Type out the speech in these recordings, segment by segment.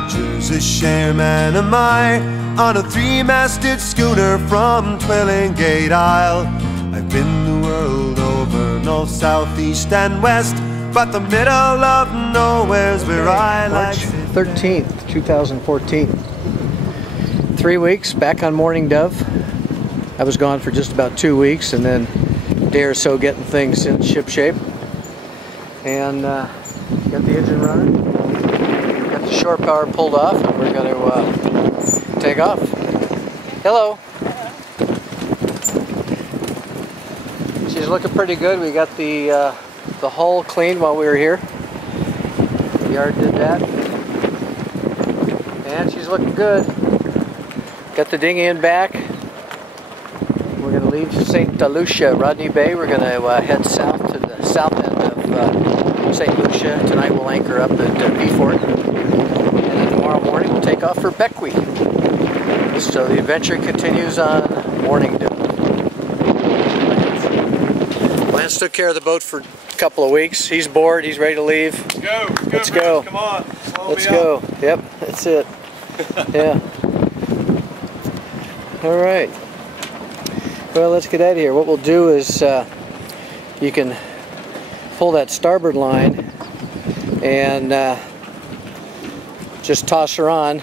Rogers, a shareman am I, on a three-masted schooner from Twillingate Isle. I've been the world over, north, south, east and west, but the middle of nowhere's where I like March 13th, 2014. 3 weeks back on Morning Dove. I was gone for just about 2 weeks, and then a day or so getting things in ship shape. And got the engine running, got the shore power pulled off, and we're going to take off. Hello. She's looking pretty good. We got the hull cleaned while we were here. The yard did that, and she's looking good. Got the dinghy in back. We're going to leave St. Lucia, Rodney Bay. We're going to head south to the south end of St. Lucia. Tonight we'll anchor up at Beaufort, and then tomorrow morning we'll take off for Bequia. So the adventure continues on Morning Dove. Lance took care of the boat for a couple of weeks. He's bored. He's ready to leave. Let's go. Come on. Let's go. Yep, that's it. Yeah. All right. Well, let's get out of here. What we'll do is you can pull that starboard line and just toss her on.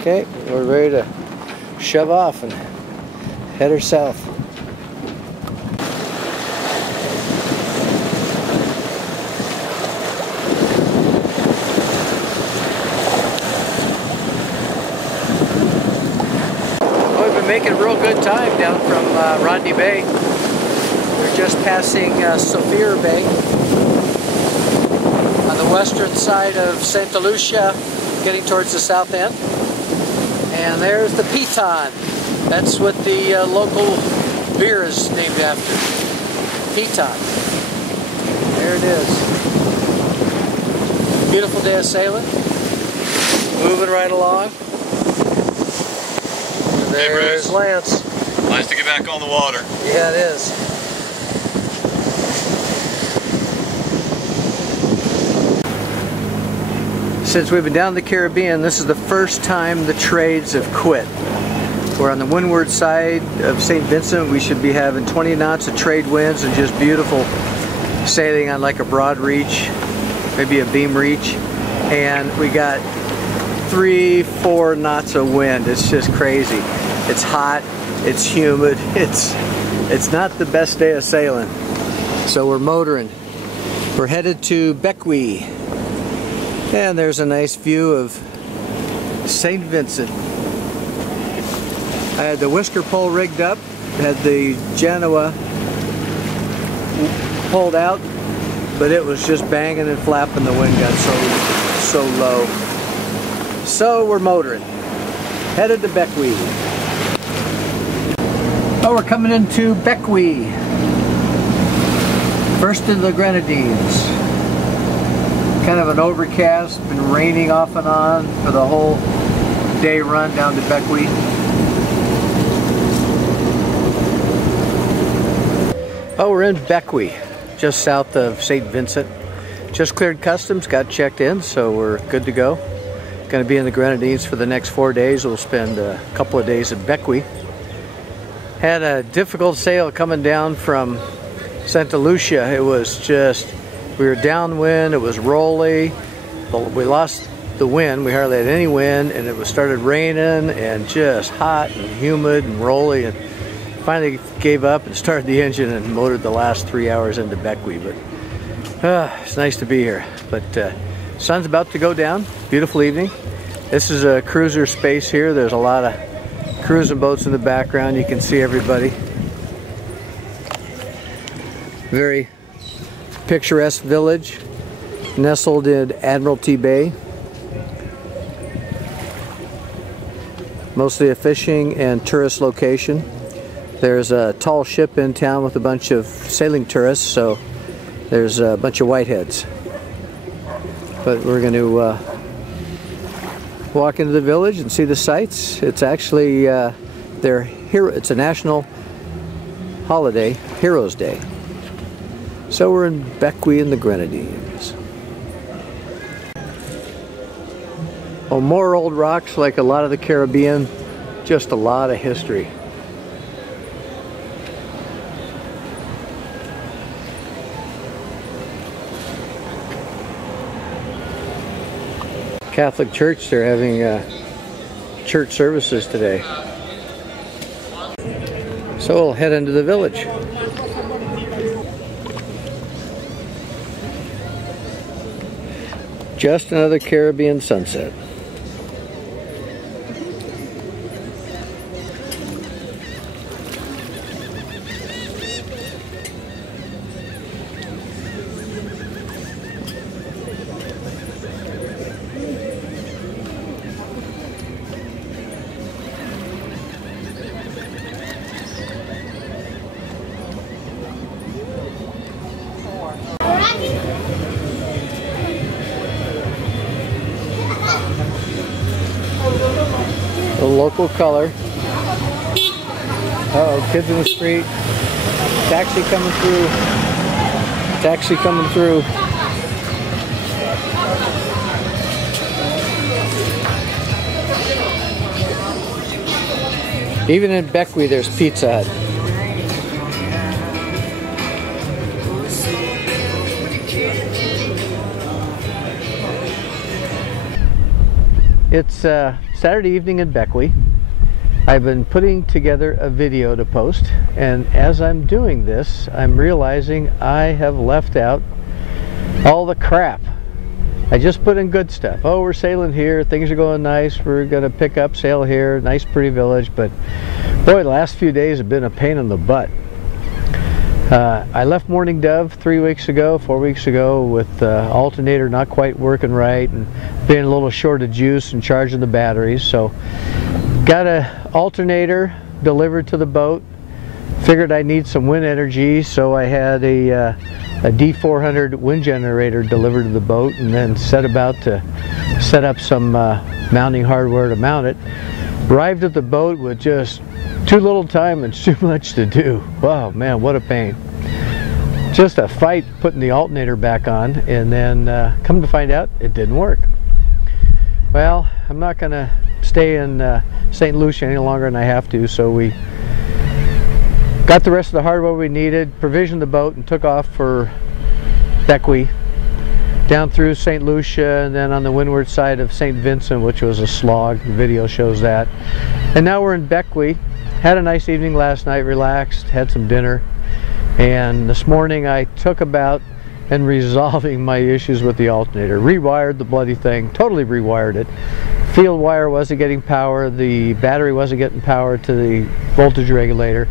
Okay, we're ready to shove off and head her south. We've been making real good time down from Rodney Bay. We're just passing Sophia Bay on the western side of St. Lucia, getting towards the south end. And there's the Piton. That's what the local beer is named after. Piton. There it is. Beautiful day of sailing. Moving right along. And there's Lance. Nice to get back on the water. Yeah, it is. Since we've been down in the Caribbean, this is the first time the trades have quit. We're on the windward side of St. Vincent. We should be having 20 knots of trade winds and just beautiful sailing on like a broad reach, maybe a beam reach. And we got 3-4 knots of wind. It's just crazy. It's hot, it's humid, it's not the best day of sailing. So we're motoring. We're headed to Bequia. And there's a nice view of St. Vincent. I had the whisker pole rigged up, had the Genoa pulled out, but it was just banging and flapping. The wind got so low. So we're motoring. Headed to Bequia. Oh, we're coming into Bequia. First in the Grenadines. Kind of an overcast, been raining off and on for the whole day run down to Bequia. Oh, we're in Bequia, just south of St. Vincent. Just cleared customs, got checked in, so we're good to go. Going to be in the Grenadines for the next 4 days. We'll spend a couple of days at Bequia. Had a difficult sail coming down from St. Lucia. It was just, we were downwind, it was rolly, we lost the wind, we hardly had any wind, and it started raining and just hot and humid and rolly, and finally gave up and started the engine and motored the last 3 hours into Bequia. But it's nice to be here. But sun's about to go down, beautiful evening. This is a cruiser space here. There's a lot of cruising boats in the background. You can see everybody. Very picturesque village nestled in Admiralty Bay. Mostly a fishing and tourist location. There's a tall ship in town with a bunch of sailing tourists, so there's a bunch of whiteheads. But we're going to walk into the village and see the sights. It's actually it's a national holiday, Heroes Day. So we're in Bequia in the Grenadines. Oh, more old rocks like a lot of the Caribbean, just a lot of history. Catholic Church, they're having church services today. So we'll head into the village. Just another Caribbean sunset. The local color. Uh-oh, kids in the street. Taxi coming through. Taxi coming through. Even in Bequia, there's Pizza Hut. It's Saturday evening in Bequia. I've been putting together a video to post, and as I'm doing this, I'm realizing I have left out all the crap. I just put in good stuff. Oh, we're sailing here, things are going nice, we're gonna pick up, sail here, nice pretty village, but boy, the last few days have been a pain in the butt. I left Morning Dove 4 weeks ago with alternator not quite working right and being a little short of juice and charging the batteries. So got a alternator delivered to the boat. Figured I need some wind energy, so I had a D400 wind generator delivered to the boat, and then set about to set up some mounting hardware to mount it. Arrived at the boat with just too little time and too much to do. Wow, man, what a pain. Just a fight putting the alternator back on, and then come to find out it didn't work. Well, I'm not going to stay in St. Lucia any longer than I have to, so we got the rest of the hardware we needed, provisioned the boat, and took off for Bequia, down through St. Lucia, and then on the windward side of St. Vincent, which was a slog. The video shows that. And now we're in Bequia. Had a nice evening last night, relaxed, had some dinner, and this morning I took about and resolving my issues with the alternator. Rewired the bloody thing, totally rewired it. Field wire wasn't getting power, the battery wasn't getting power to the voltage regulator.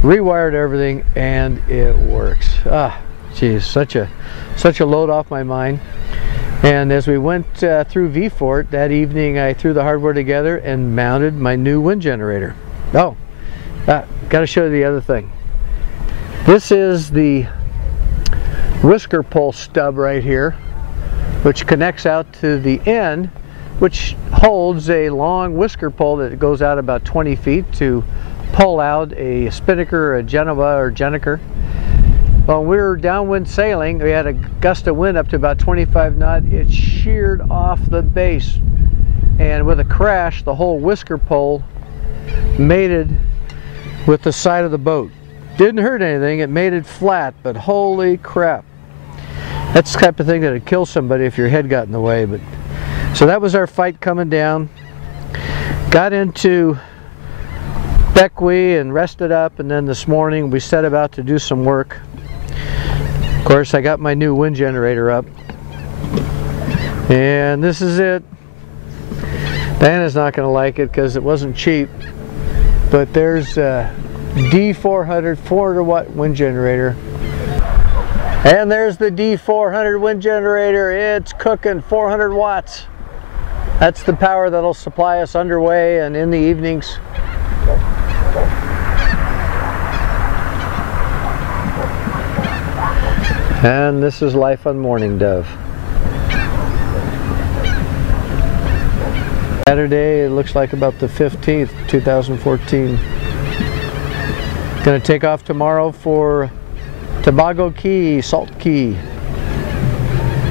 Rewired everything, and it works. Ah, geez, such a load off my mind. And as we went through V-Fort that evening, I threw the hardware together and mounted my new wind generator. Oh, got to show you the other thing. This is the whisker pull stub right here, which connects out to the end, which holds a long whisker pull that goes out about 20 feet to pull out a spinnaker, a Geneva or Gennaker. When we were downwind sailing, we had a gust of wind up to about 25 knots. It sheared off the base, and with a crash, the whole whisker pole mated with the side of the boat. Didn't hurt anything, it mated flat, but holy crap. That's the type of thing that would kill somebody if your head got in the way. But so that was our fight coming down. Got into Bequia and rested up, and then this morning we set about to do some work. Of course, I got my new wind generator up, and this is it. Diana's not going to like it because it wasn't cheap, but there's a D400 400-watt wind generator, and there's the D400 wind generator. It's cooking 400 watts. That's the power that'll supply us underway and in the evenings. And this is life on Morning Dove. Saturday, it looks like about the 15th, 2014. Gonna take off tomorrow for Tobago Key, Salt Key.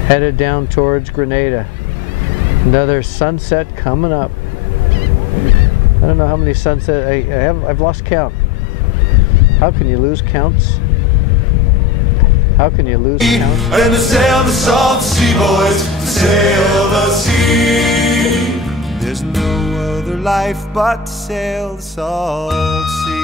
Headed down towards Grenada. Another sunset coming up. I don't know how many sunsets I've lost count. How can you lose counts? How can you lose counts? And to sail the salt sea, boys, to sail the sea. There's no other life but to sail the salt sea.